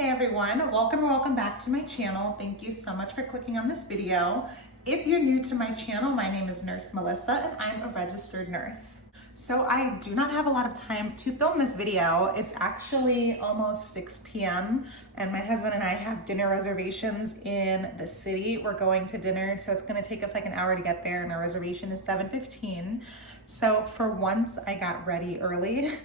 Hey everyone, welcome or welcome back to my channel. Thank you so much for clicking on this video. If you're new to my channel, my name is Nurse Melissa and I'm a registered nurse. So I do not have a lot of time to film this video. It's actually almost 6 p.m. and my husband and I have dinner reservations in the city. We're going to dinner, so it's gonna take us like an hour to get there and our reservation is 7:15. So for once I got ready early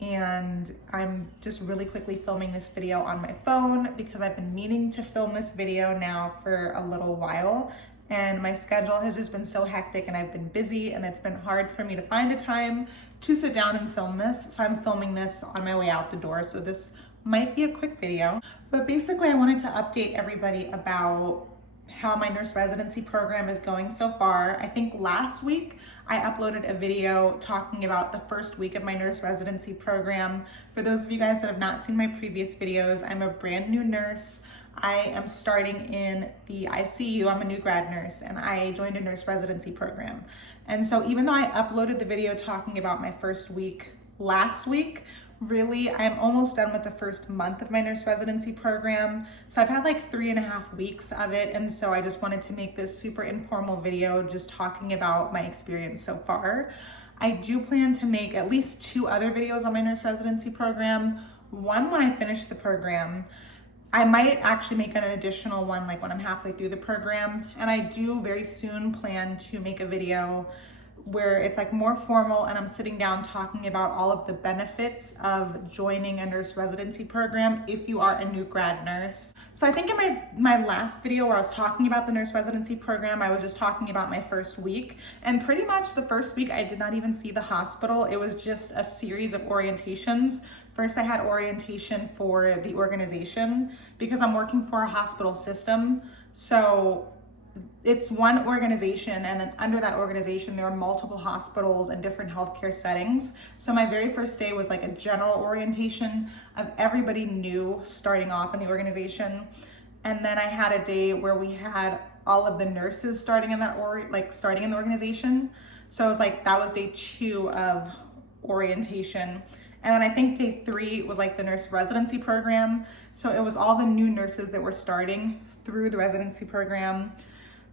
and I'm just really quickly filming this video on my phone because I've been meaning to film this video now for a little while, and my schedule has just been so hectic and I've been busy and it's been hard for me to find a time to sit down and film this. So I'm filming this on my way out the door, so this might be a quick video. But basically I wanted to update everybody about how my nurse residency program is going so far. I think last week I uploaded a video talking about the first week of my nurse residency program. For those of you guys that have not seen my previous videos, I'm a brand new nurse. I am starting in the ICU. I'm a new grad nurse and I joined a nurse residency program. And so even though I uploaded the video talking about my first week last week, really, I'm almost done with the first month of my nurse residency program. So I've had like 3.5 weeks of it. And so I just wanted to make this super informal video just talking about my experience so far. I do plan to make at least 2 other videos on my nurse residency program. One when I finish the program. I might actually make an additional one like when I'm halfway through the program. And I do very soon plan to make a video where it's like more formal and I'm sitting down talking about all of the benefits of joining a nurse residency program if you are a new grad nurse. So I think in my last video where I was talking about the nurse residency program, I was just talking about my first week, and pretty much the first week I did not even see the hospital. It was just a series of orientations. First I had orientation for the organization because I'm working for a hospital system. So it's one organization, and then under that organization there are multiple hospitals and different healthcare settings. So my very first day was like a general orientation of everybody new starting off in the organization, and then I had a day where we had all of the nurses starting in that starting in the organization. So it was like that was day 2 of orientation. And then I think day 3 was like the nurse residency program. So it was all the new nurses that were starting through the residency program.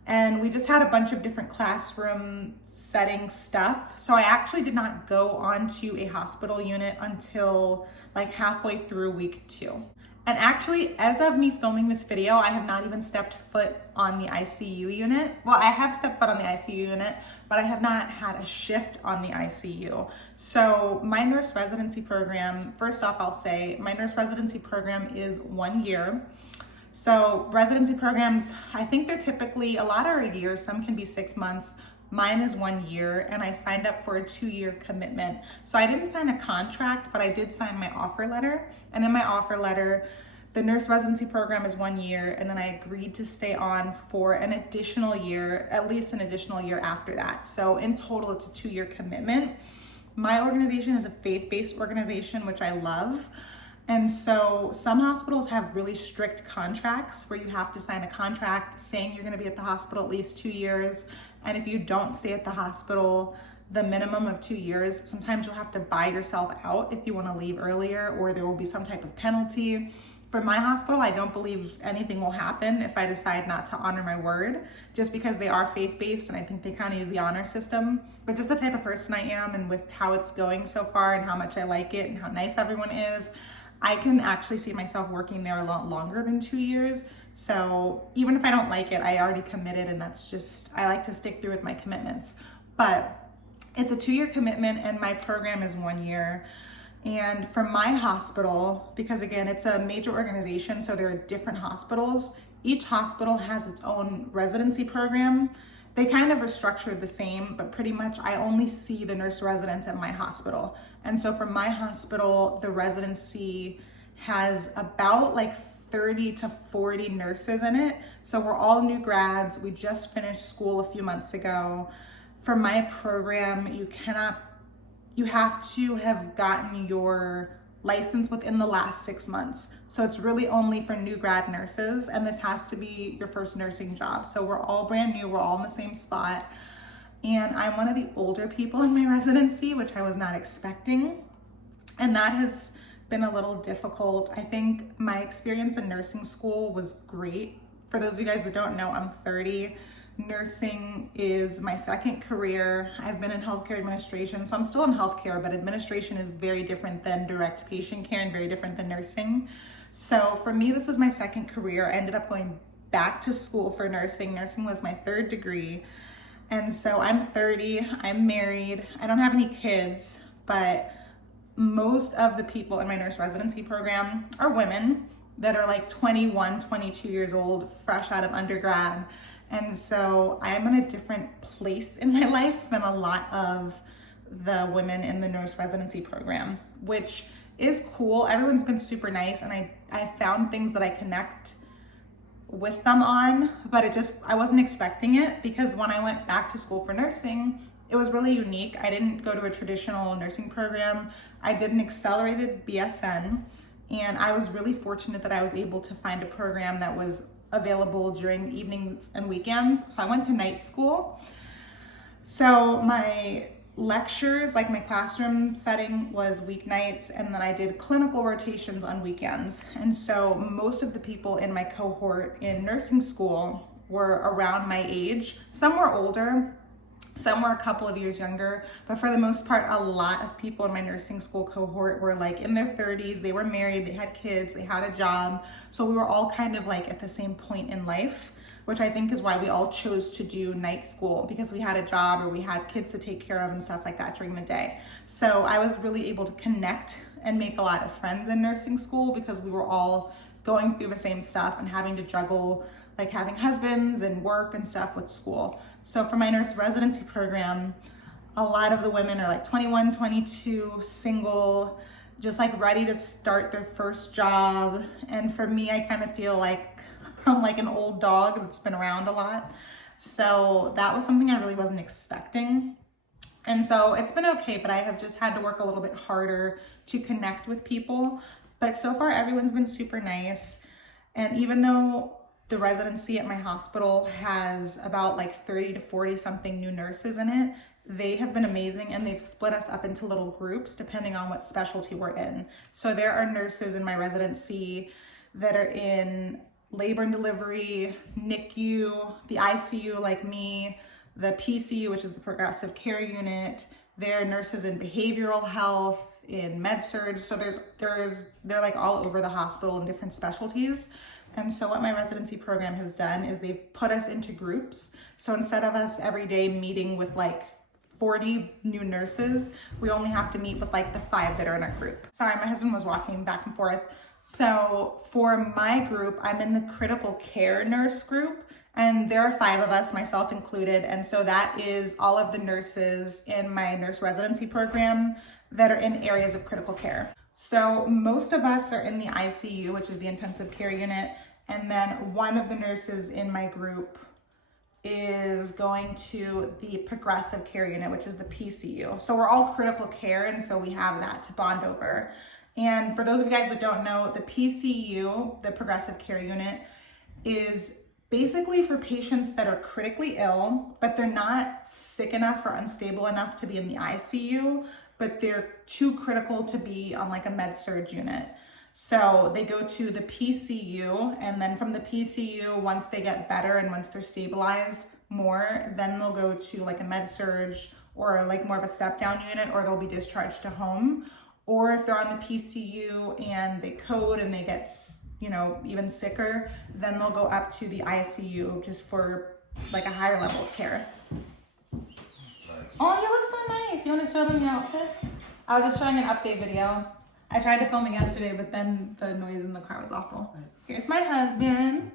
And we just had a bunch of different classroom setting stuff. So I actually did not go onto a hospital unit until like halfway through week 2. And actually, as of me filming this video, I have not even stepped foot on the ICU unit. Well, I have stepped foot on the ICU unit, but I have not had a shift on the ICU. So my nurse residency program, first off, I'll say my nurse residency program is 1 year. So residency programs, I think they're typically, a lot are a year, some can be 6 months. Mine is 1 year, and I signed up for a 2-year commitment. So I didn't sign a contract, but I did sign my offer letter. And in my offer letter, the nurse residency program is 1 year, and then I agreed to stay on for an additional year, at least an additional year after that. So in total, it's a 2-year commitment. My organization is a faith-based organization, which I love. And so some hospitals have really strict contracts where you have to sign a contract saying you're gonna be at the hospital at least 2 years. And if you don't stay at the hospital the minimum of 2 years, sometimes you'll have to buy yourself out if you wanna leave earlier, or there will be some type of penalty. For my hospital, I don't believe anything will happen if I decide not to honor my word, just because they are faith-based and I think they kind of use the honor system. But just the type of person I am, and with how it's going so far and how much I like it and how nice everyone is, I can actually see myself working there a lot longer than 2 years. So even if I don't like it, I already committed, and that's just, I like to stick through with my commitments. But it's a 2-year commitment and my program is 1 year. And for my hospital, because again, it's a major organization, so there are different hospitals. Each hospital has its own residency program. They kind of are structured the same, but pretty much I only see the nurse residents at my hospital. And so for my hospital, the residency has about like 30 to 40 nurses in it. So we're all new grads. We just finished school a few months ago. For my program, you have to have gotten your license within the last 6 months. So it's really only for new grad nurses, and this has to be your first nursing job. So we're all brand new, we're all in the same spot. And I'm one of the older people in my residency, which I was not expecting. And that has been a little difficult. I think my experience in nursing school was great. For those of you guys that don't know, I'm 30. Nursing is my second career. I've been in healthcare administration, so I'm still in healthcare, but administration is very different than direct patient care and very different than nursing. So for me, this was my second career. I ended up going back to school for nursing. Nursing was my third degree. And so I'm 30, I'm married, I don't have any kids, but most of the people in my nurse residency program are women that are like 21, 22 years old, fresh out of undergrad. And so I'm in a different place in my life than a lot of the women in the nurse residency program, which is cool. Everyone's been super nice, and I found things that I connect with them on, but I wasn't expecting it, because when I went back to school for nursing, it was really unique. I didn't go to a traditional nursing program. I did an accelerated BSN, and I was really fortunate that I was able to find a program that was available during evenings and weekends. So I went to night school. So my lectures, like my classroom setting, was weeknights, and then I did clinical rotations on weekends. And so most of the people in my cohort in nursing school were around my age. Some were older, some were a couple of years younger, but for the most part, a lot of people in my nursing school cohort were like in their 30s. They were married, they had kids, they had a job. So we were all kind of like at the same point in life, which I think is why we all chose to do night school, because we had a job or we had kids to take care of and stuff like that during the day. So I was really able to connect and make a lot of friends in nursing school, because we were all going through the same stuff and having to juggle like having husbands and work and stuff with school. So for my nurse residency program, a lot of the women are like 21, 22, single, just like ready to start their first job. And for me, I kind of feel like I'm like an old dog that's been around a lot. So that was something I really wasn't expecting. And so it's been okay, but I have just had to work a little bit harder to connect with people. But so far, everyone's been super nice. And even though the residency at my hospital has about like 30 to 40 something new nurses in it, they have been amazing, and they've split us up into little groups depending on what specialty we're in. So there are nurses in my residency that are in labor and delivery, NICU, the ICU like me, the PCU, which is the progressive care unit. There are nurses in behavioral health, in med surg. So they're like all over the hospital in different specialties. And so what my residency program has done is they've put us into groups. So instead of us every day meeting with like 40 new nurses, we only have to meet with like the 5 that are in our group. Sorry, my husband was walking back and forth. So for my group, I'm in the critical care nurse group, and there are 5 of us, myself included. And so that is all of the nurses in my nurse residency program that are in areas of critical care. So most of us are in the ICU, which is the intensive care unit. And then one of the nurses in my group is going to the progressive care unit, which is the PCU. So we're all critical care, and so we have that to bond over. And for those of you guys that don't know, the PCU, the progressive care unit, is basically for patients that are critically ill, but they're not sick enough or unstable enough to be in the ICU, but they're too critical to be on like a med surg unit. So they go to the PCU, and then from the PCU, once they get better and once they're stabilized more, then they'll go to like a med surg or like more of a step down unit, or they'll be discharged to home. Or if they're on the PCU and they code and they get, even sicker, then they'll go up to the ICU just for like a higher level of care. Oh, you look so nice. You want to show them your outfit? I was just showing an update video. I tried to film it yesterday, but then the noise in the car was awful. Here's my husband.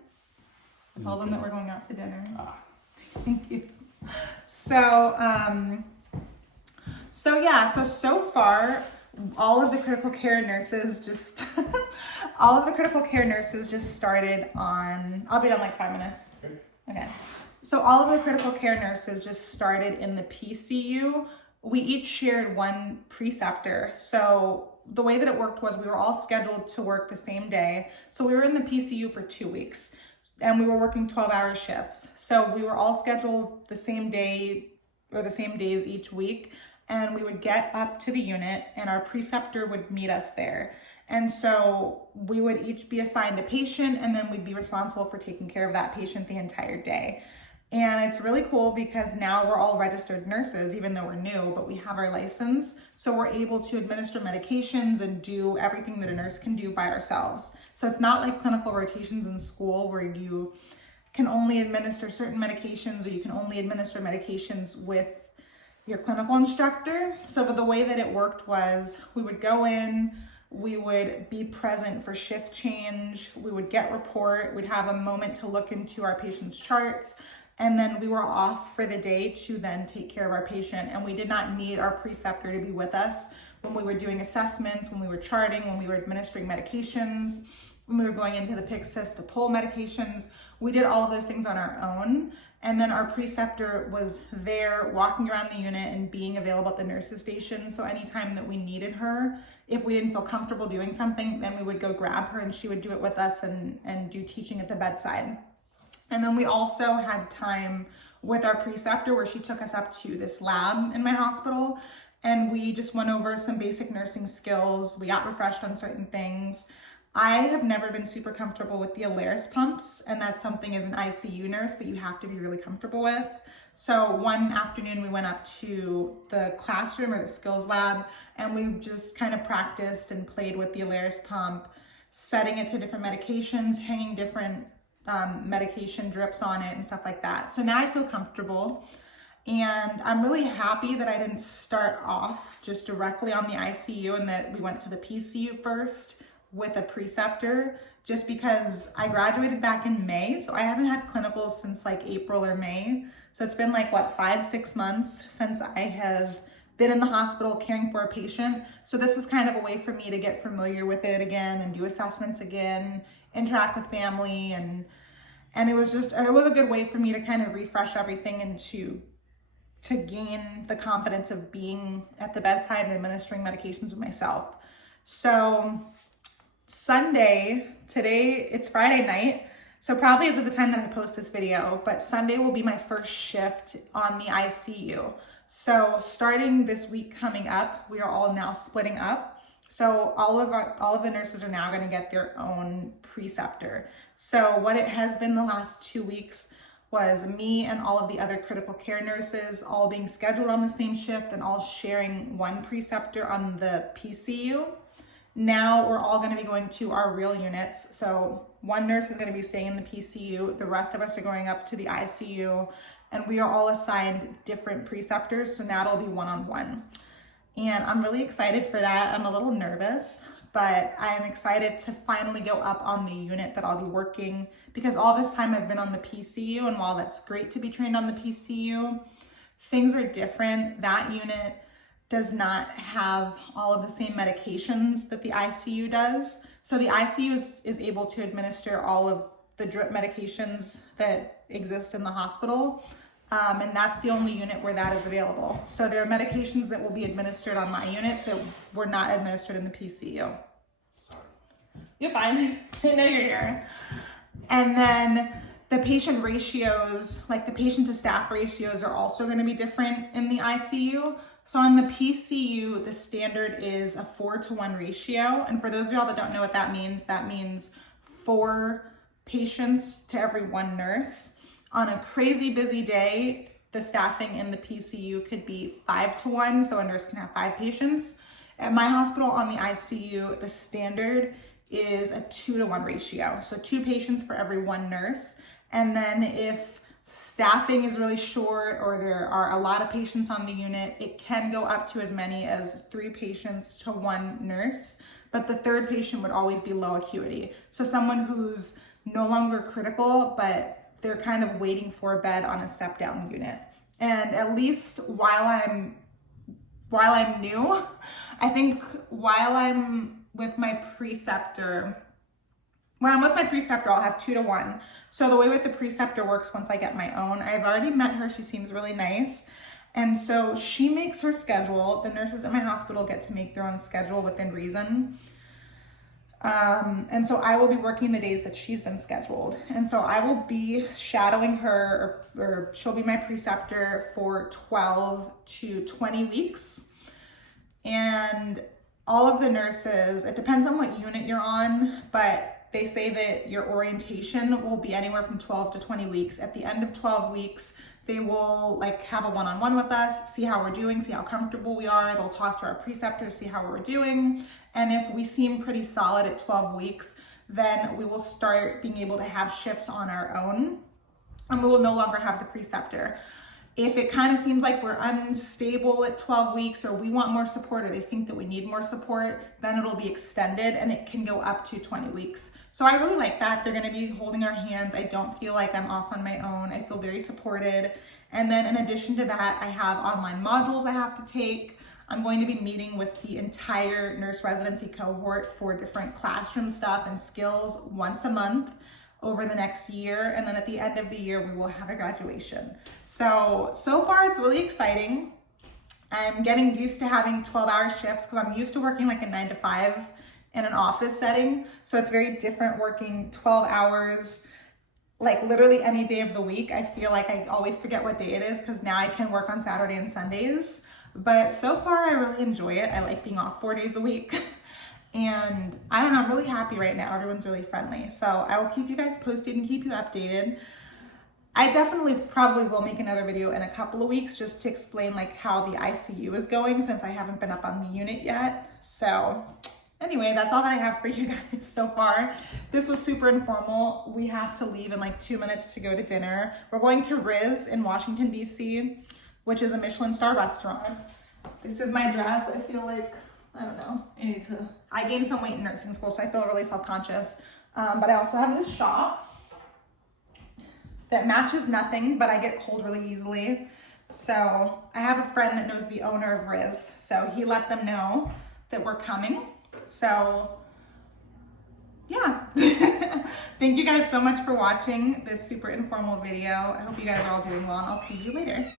I told them that we're going out to dinner. Thank you. So far, all of the critical care nurses just started on, I'll be done in like 5 minutes. Okay. So all of the critical care nurses just started in the PCU. We each shared one preceptor. So the way that it worked was we were all scheduled to work the same day. So we were in the PCU for 2 weeks, and we were working 12-hour shifts. So we were all scheduled the same day or the same days each week. And we would get up to the unit, and our preceptor would meet us there. And so we would each be assigned a patient, and then we'd be responsible for taking care of that patient the entire day. And it's really cool because now we're all registered nurses, even though we're new, but we have our license. So we're able to administer medications and do everything that a nurse can do by ourselves. So it's not like clinical rotations in school where you can only administer certain medications, or you can only administer medications with your clinical instructor. So the way that it worked was we would go in, we would be present for shift change, we would get report, we'd have a moment to look into our patient's charts, and then we were off for the day to then take care of our patient. And we did not need our preceptor to be with us when we were doing assessments, when we were charting, when we were administering medications, when we were going into the Pyxis to pull medications. We did all of those things on our own. And then our preceptor was there walking around the unit and being available at the nurse's station. So anytime that we needed her, if we didn't feel comfortable doing something, then we would go grab her and she would do it with us and do teaching at the bedside. And then we also had time with our preceptor where she took us up to this lab in my hospital, and we just went over some basic nursing skills. We got refreshed on certain things. I have never been super comfortable with the Alaris pumps, and that's something as an ICU nurse that you have to be really comfortable with. So one afternoon we went up to the classroom or the skills lab, and we just kind of practiced and played with the Alaris pump, setting it to different medications, hanging different medication drips on it and stuff like that. So now I feel comfortable, and I'm really happy that I didn't start off just directly on the ICU and that we went to the PCU first with a preceptor, just because I graduated back in May. So I haven't had clinicals since like April or May. So it's been like, what, 5-6 months since I have been in the hospital caring for a patient. So this was kind of a way for me to get familiar with it again and do assessments again, interact with family, and it was a good way for me to kind of refresh everything and to gain the confidence of being at the bedside and administering medications with myself. So Sunday, today, it's Friday night, so probably as of the time that I post this video, but Sunday will be my first shift on the ICU. So starting this week coming up, we are all now splitting up. So all of the nurses are now going to get their own preceptor. So what it has been the last 2 weeks was me and all of the other critical care nurses all being scheduled on the same shift and all sharing one preceptor on the PCU. Now we're all going to be going to our real units. So one nurse is going to be staying in the PCU. The rest of us are going up to the ICU, and we are all assigned different preceptors. So now it'll be one-on-one. And I'm really excited for that. I'm a little nervous, but I'm excited to finally go up on the unit that I'll be working, because all this time I've been on the PCU, and while that's great to be trained on the PCU, things are different. That unit does not have all of the same medications that the ICU does. So the ICU is able to administer all of the drip medications that exist in the hospital. And that's the only unit where that is available. So there are medications that will be administered on my unit that were not administered in the PCU. Sorry. You're fine. I know you're here. And then the patient ratios, like the patient to staff ratios, are also going to be different in the ICU. So on the PCU, the standard is a 4-to-1 ratio. And for those of y'all that don't know what that means 4 patients to every 1 nurse. On a crazy busy day, the staffing in the PCU could be 5-to-1, so a nurse can have 5 patients. At my hospital on the ICU, the standard is a 2-to-1 ratio, so 2 patients for every 1 nurse. And then if staffing is really short or there are a lot of patients on the unit, it can go up to as many as 3 patients to 1 nurse, but the 3rd patient would always be low acuity. So someone who's no longer critical, but they're kind of waiting for a bed on a step down unit. And at least while I'm new, I think while I'm with my preceptor, I'll have 2-to-1. So the way with the preceptor works, once I get my own, I've already met her. She seems really nice. And so she makes her schedule. The nurses at my hospital get to make their own schedule within reason. And so I will be working the days that she's been scheduled. And so I will be shadowing her, or she'll be my preceptor for 12 to 20 weeks. And all of the nurses, it depends on what unit you're on, but they say that your orientation will be anywhere from 12 to 20 weeks. At the end of 12 weeks, they will like have a one-on-one with us, see how we're doing, see how comfortable we are. They'll talk to our preceptors, see how we're doing. And if we seem pretty solid at 12 weeks, then we will start being able to have shifts on our own, and we will no longer have the preceptor. If it kind of seems like we're unstable at 12 weeks, or we want more support, or they think that we need more support, then it'll be extended and it can go up to 20 weeks. So I really like that. They're going to be holding our hands. I don't feel like I'm off on my own. I feel very supported. And then in addition to that, I have online modules I have to take. I'm going to be meeting with the entire nurse residency cohort for different classroom stuff and skills once a month over the next year. And then at the end of the year, we will have a graduation. So far it's really exciting. I'm getting used to having 12-hour shifts because I'm used to working like a 9 to 5 in an office setting. So it's very different working 12 hours, like literally any day of the week. I feel like I always forget what day it is because now I can work on Saturday and Sundays. But so far I really enjoy it. I like being off 4 days a week. And I don't know, I'm really happy right now. Everyone's really friendly. So I will keep you guys posted and keep you updated. I definitely probably will make another video in a couple of weeks just to explain like how the ICU is going, since I haven't been up on the unit yet. So anyway, that's all that I have for you guys so far. This was super informal. We have to leave in like 2 minutes to go to dinner. We're going to Riz in Washington, D.C., which is a Michelin star restaurant. This is my dress. I feel like, I don't know, I gained some weight in nursing school, so I feel really self-conscious. But I also have this shawl that matches nothing, but I get cold really easily. So I have a friend that knows the owner of Riz, so he let them know that we're coming. So yeah. Thank you guys so much for watching this super informal video. I hope you guys are all doing well, and I'll see you later.